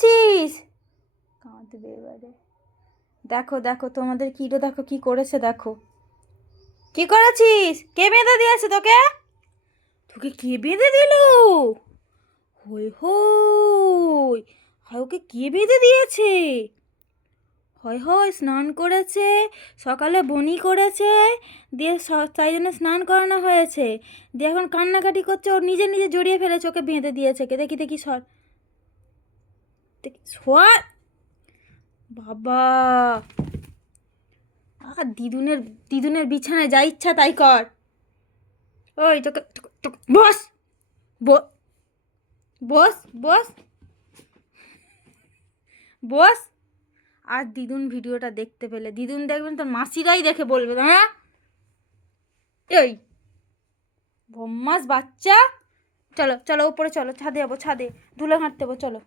করেছিস? কাঁদবে এবারে। দেখো দেখো তোমাদের কিটো দেখো কি করেছে, দেখো কি করেছিস। কে বেঁধে দিয়েছে তোকে? তোকে কে বেঁধে দিল? হই হই, হয় ওকে কে বেঁধে দিয়েছে? হয় হয় স্নান করেছে, সকালে বনি করেছে, দিয়ে তাই জন্য স্নান করানো হয়েছে, দিয়ে এখন কান্নাকাটি করছে, ওর নিজে নিজে জড়িয়ে ফেলেছে, ওকে বেঁধে দিয়েছে। কে দেখি দেখি সর, দেখি সর বাবা। দিদুনের দিদুনের বিছানায় যা ইচ্ছা তাই কর। ওই তোকে বস, বস বস বস। আর দিদুন ভিডিওটা দেখতে পেলে, দিদুন দেখবেন তোর মাসিরাই দেখে বলবে, হ্যাঁ এই বম্মাস বাচ্চা। চলো চলো উপরে চলো, ছাদে যাবো, ছাদে ধুলো ঘাঁটতে যাবো, চলো।